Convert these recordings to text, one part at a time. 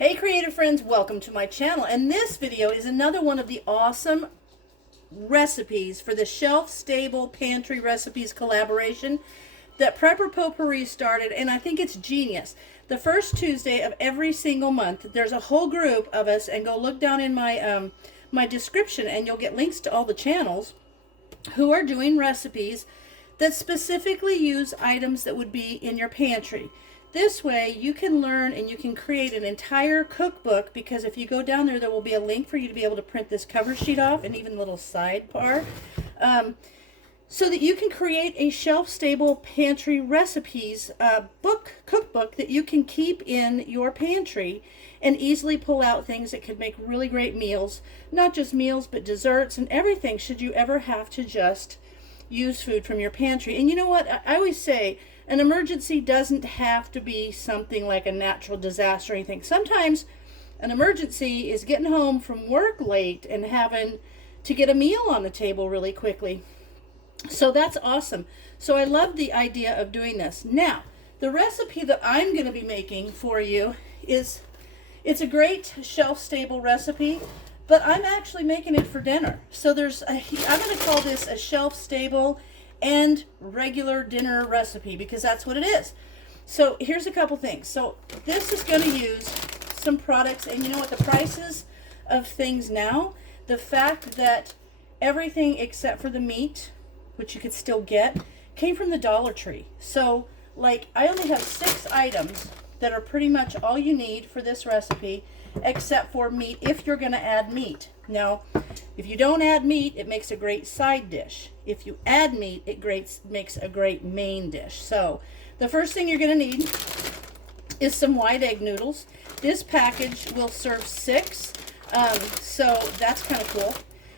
Hey creative friends, welcome to my channel, and this video is another one of the awesome recipes for the Shelf Stable Pantry Recipes collaboration that Prepper Potpourri started, and I think it's genius. The first Tuesday of every single month, there's a whole group of us, and go look down in my my description and you'll get links to all the channels who are doing recipes that specifically use items that would be in your pantry. This way you can learn and you can create an entire cookbook, because if you go down there, there will be a link for you to be able to print this cover sheet off and even a little sidebar, so that you can create a shelf-stable pantry recipes cookbook that you can keep in your pantry and easily pull out things that could make really great meals. Not just meals, but desserts and everything, should you ever have to just use food from your pantry. And you know what? I always say, an emergency doesn't have to be something like a natural disaster or anything. Sometimes an emergency is getting home from work late and having to get a meal on the table really quickly. So that's awesome. So I love the idea of doing this. Now, the recipe that I'm going to be making for you is, it's a great shelf-stable recipe, but I'm actually making it for dinner. So I'm going to call this a shelf-stable and regular dinner recipe, because that's what it is. So here's a couple things. So this is going to use some products, and you know what, the prices of things now, the fact that everything except for the meat, which you could still get, came from the Dollar Tree. So like, I only have 6 items that are pretty much all you need for this recipe, except for meat, if you're going to add meat. Now, if you don't add meat, it makes a great side dish. If you add meat, it makes a great main dish. So the first thing you're going to need is some white egg noodles. This package will serve 6, so that's kind of cool.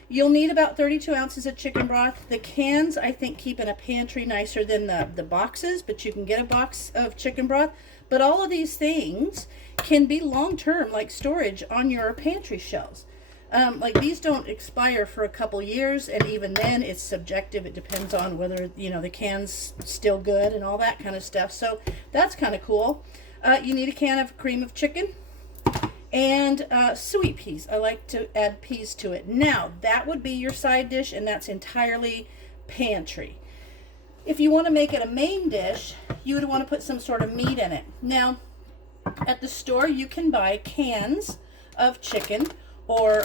You'll need about 32 ounces of chicken broth. The cans, I think, keep in a pantry nicer than the boxes, but you can get a box of chicken broth. But all of these things can be long-term, like storage on your pantry shelves. Like, these don't expire for a couple years, and even then it's subjective. It depends on whether, you know, the can's still good and all that kind of stuff. So that's kind of cool. You need a can of cream of chicken and sweet peas. I like to add peas to it. Now, that would be your side dish, and that's entirely pantry. If you want to make it a main dish, you would want to put some sort of meat in it. Now, at the store, you can buy cans of chicken or,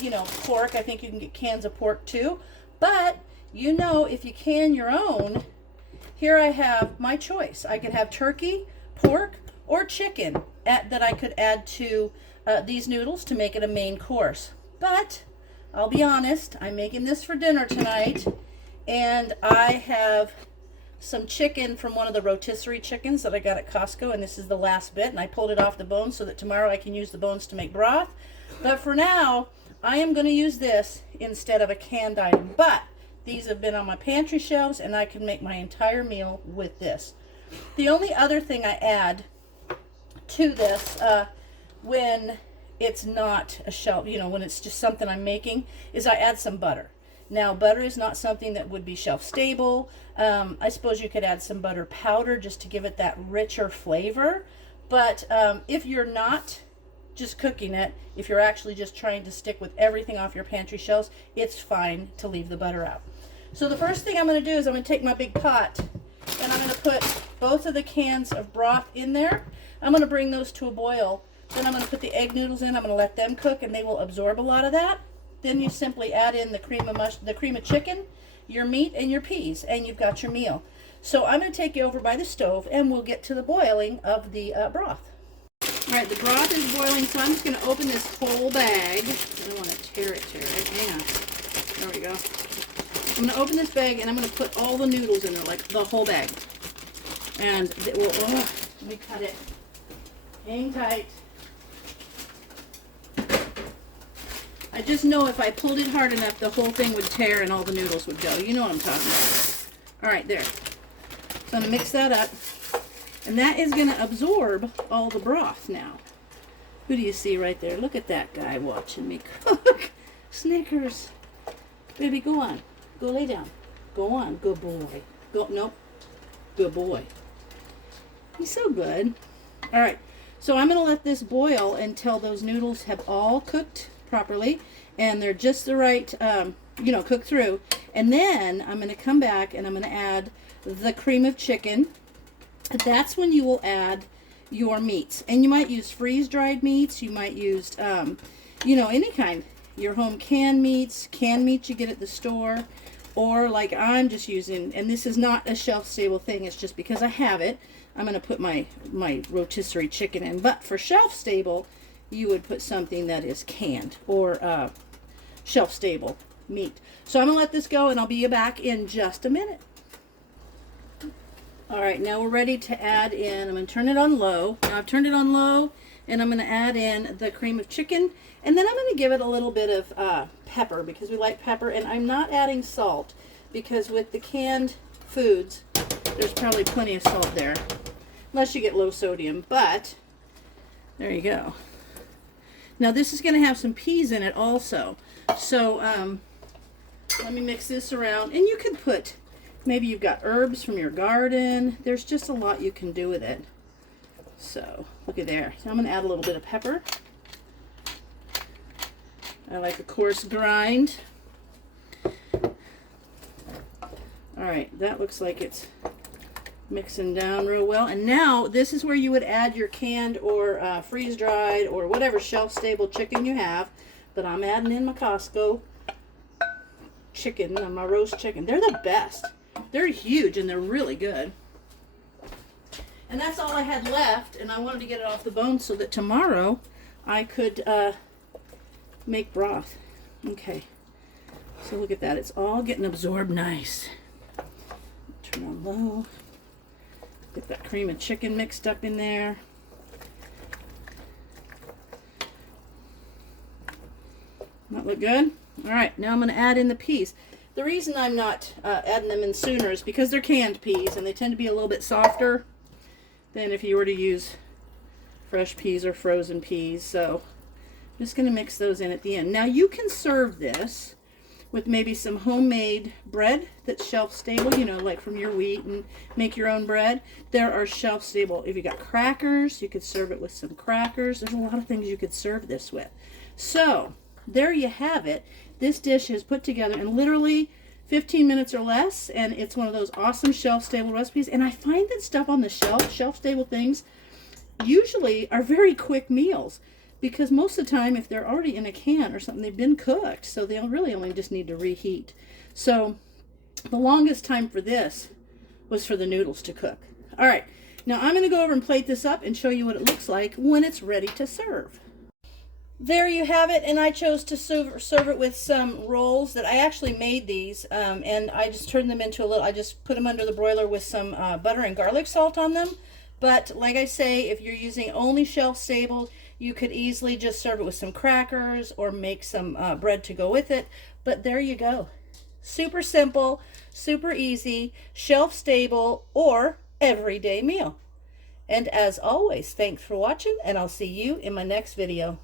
you know, pork. I think you can get cans of pork too. But, you know, if you can your own, here I have my choice. I could have turkey, pork, or chicken that I could add to these noodles to make it a main course. But, I'll be honest, I'm making this for dinner tonight, and I have some chicken from one of the rotisserie chickens that I got at Costco, and this is the last bit, and I pulled it off the bones so that tomorrow I can use the bones to make broth. But for now, I am going to use this instead of a canned item. But these have been on my pantry shelves, and I can make my entire meal with this. The only other thing I add to this when it's not a shelf, you know, when it's just something I'm making, is I add some butter. Now, butter is not something that would be shelf stable. I suppose you could add some butter powder just to give it that richer flavor. But if you're not just cooking it, if you're actually just trying to stick with everything off your pantry shelves, it's fine to leave the butter out. So the first thing I'm going to do is I'm going to take my big pot, and I'm going to put both of the cans of broth in there. I'm going to bring those to a boil. Then I'm going to put the egg noodles in. I'm going to let them cook, and they will absorb a lot of that. Then you simply add in the cream of chicken, your meat, and your peas, and you've got your meal. So I'm going to take you over by the stove, and we'll get to the boiling of the broth. All right, the broth is boiling, so I'm just going to open this whole bag. I don't want to tear it. Hang on. There we go. I'm going to open this bag, and I'm going to put all the noodles in there, like the whole bag. And it will, let me cut it. Hang tight. I just know if I pulled it hard enough, the whole thing would tear and all the noodles would go. You know what I'm talking about. All right, there. So I'm going to mix that up. And that is going to absorb all the broth now. Who do you see right there? Look at that guy watching me cook. Snickers. Baby, go on. Go lay down. Go on. Good boy. Go. Nope. Good boy. He's so good. All right. So I'm going to let this boil until those noodles have all cooked properly and they're just the right, you know, cooked through. And then I'm going to come back and I'm going to add the cream of chicken. That's when you will add your meats. And you might use freeze-dried meats. You might use, you know, any kind. Your home canned meats you get at the store. Or like I'm just using, and this is not a shelf-stable thing, it's just because I have it. I'm going to put my rotisserie chicken in. But for shelf-stable, you would put something that is canned or shelf-stable meat. So I'm going to let this go, and I'll be back in just a minute. All right, now we're ready to add in, I'm going to turn it on low. Now I've turned it on low, and I'm going to add in the cream of chicken. And then I'm going to give it a little bit of pepper because we like pepper. And I'm not adding salt because with the canned foods, there's probably plenty of salt there. Unless you get low sodium. But there you go. Now this is going to have some peas in it also. So let me mix this around. And you could put, maybe you've got herbs from your garden. There's just a lot you can do with it. So look at there. So I'm going to add a little bit of pepper. I like a coarse grind. Alright, that looks like it's mixing down real well. And now, this is where you would add your canned or freeze-dried or whatever shelf-stable chicken you have. But I'm adding in my Costco chicken, my roast chicken. They're the best. They're huge and they're really good. And that's all I had left, and I wanted to get it off the bone so that tomorrow I could make broth. Okay, so look at that. It's all getting absorbed nice. Turn on low. Get that cream of chicken mixed up in there. That look good? All right, now I'm going to add in the peas. The reason I'm not adding them in sooner is because they're canned peas, and they tend to be a little bit softer than if you were to use fresh peas or frozen peas. So I'm just going to mix those in at the end. Now you can serve this with maybe some homemade bread that's shelf stable, you know, like from your wheat, and make your own bread. There are shelf stable. If you got crackers, you could serve it with some crackers. There's a lot of things you could serve this with. So there you have it. This dish is put together in literally 15 minutes or less, and it's one of those awesome shelf stable recipes. And I find that stuff on the shelf stable things usually are very quick meals. Because most of the time, if they're already in a can or something, they've been cooked. So they'll really only just need to reheat. So the longest time for this was for the noodles to cook. All right, now I'm going to go over and plate this up and show you what it looks like when it's ready to serve. There you have it, and I chose to serve it with some rolls that I actually made these, and I just turned them into a little, I just put them under the broiler with some butter and garlic salt on them. But like I say, if you're using only shelf stable, you could easily just serve it with some crackers or make some bread to go with it. But there you go. Super simple, super easy, shelf stable, or everyday meal. And as always, thanks for watching, and I'll see you in my next video.